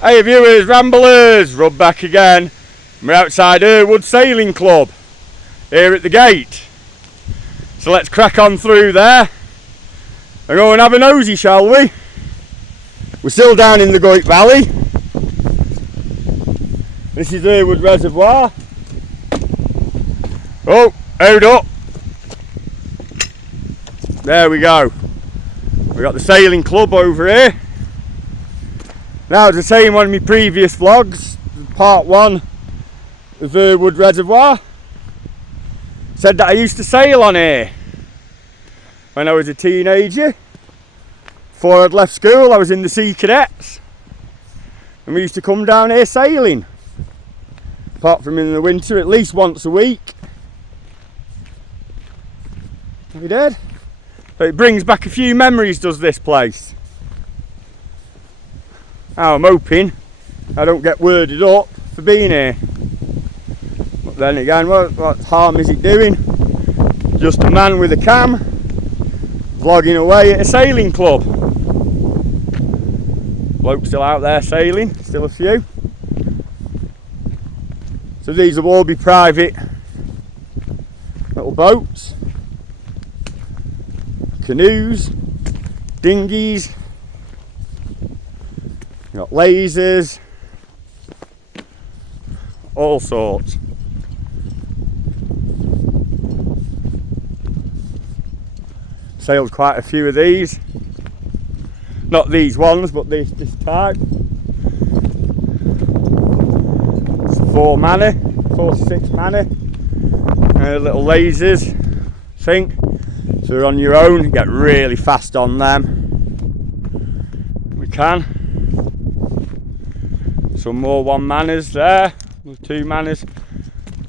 Hey viewers, Ramblers, Rob back again. We're outside Erwood Sailing Club here at the gate. So let's crack on through there and go and have a nosy, shall we? We're still down in the GoytValley. This is Erwood Reservoir. Oh, hold up. There we go. We've got the sailing club over here. Now, as I say in one of my previous vlogs, part 1 of Erwood Reservoir, said that I used to sail on here when I was a teenager. Before I'd left school, I was in the sea cadets, and we used to come down here sailing, apart from in the winter, at least once a week. We did. So it brings back a few memories, does this place. Now I'm hoping I don't get worded up for being here. But then again, what harm is it doing? Just a man with a cam vlogging away at a sailing club. Bloke's still out there sailing, still a few. So these will all be private little boats, canoes, dinghies. Got lasers, all sorts. Sailed quite a few of these. Not these ones, but this type. It's 4 to 6 manner. Little lasers, I think. So you're on your own, you get really fast on them. We can. Some more 1-manners there, 2-manners,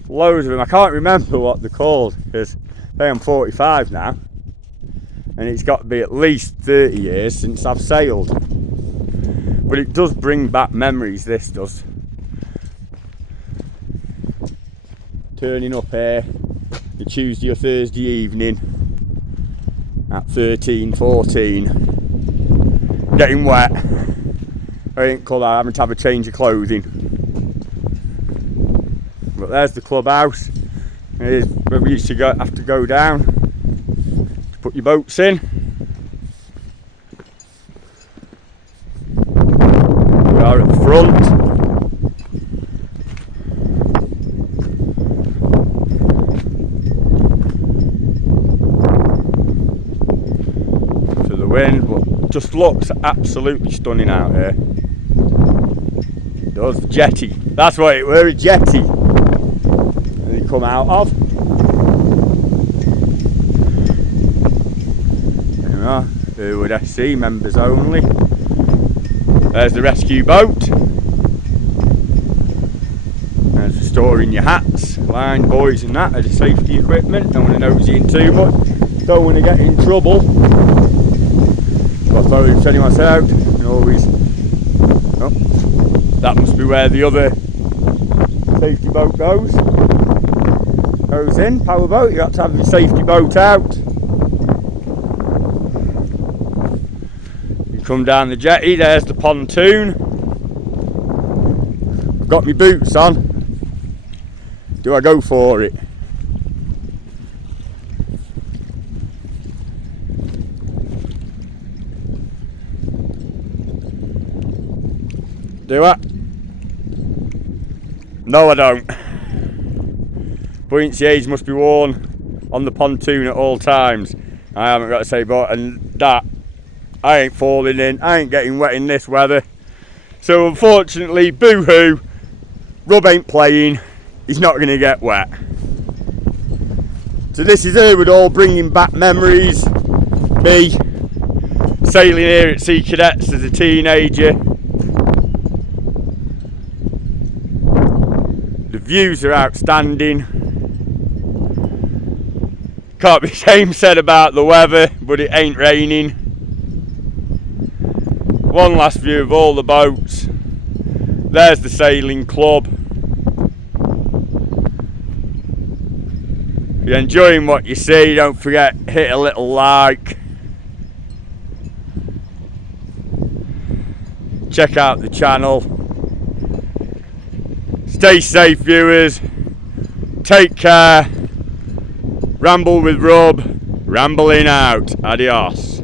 loads of them. I can't remember what they're called because I'm 45 now, and it's got to be at least 30 years since I've sailed. But it does bring back memories, this does. Turning up here a Tuesday or Thursday evening at 13, 14, getting wet. I ain't called out having to have a change of clothing. But there's the clubhouse. Here's where we used to have to go down to put your boats in. We are at the front. To the wind, but just looks absolutely stunning out here. Does jetty, that's what it were, a jetty and they come out of. There we are, Erwood SC, members only. There's the rescue boat. There's the storing your hats, line buoys and that, the safety equipment. Don't want to nosy in too much, don't want to get in trouble. Got to throw setting myself out and always. Oh. That must be where the other safety boat goes. Goes in, power boat, you got to have your safety boat out. You come down the jetty, there's the pontoon. I've got my boots on. Do I go for it? Do I? No, I don't. Buoyancy aids must be worn on the pontoon at all times. I haven't got to say, but and that I ain't falling in. I ain't getting wet in this weather. So unfortunately, boo-hoo, Rob ain't playing. He's not going to get wet. So this is Erwood all bringing back memories. Me sailing here at Sea Cadets as a teenager. The views are outstanding. Can't be same said about the weather, but it ain't raining. One last view of all the boats. There's the sailing club. If you're enjoying what you see, don't forget, hit a little like. Check out the channel. Stay safe, viewers. Take care. Ramble with Rob. Rambling out. Adios.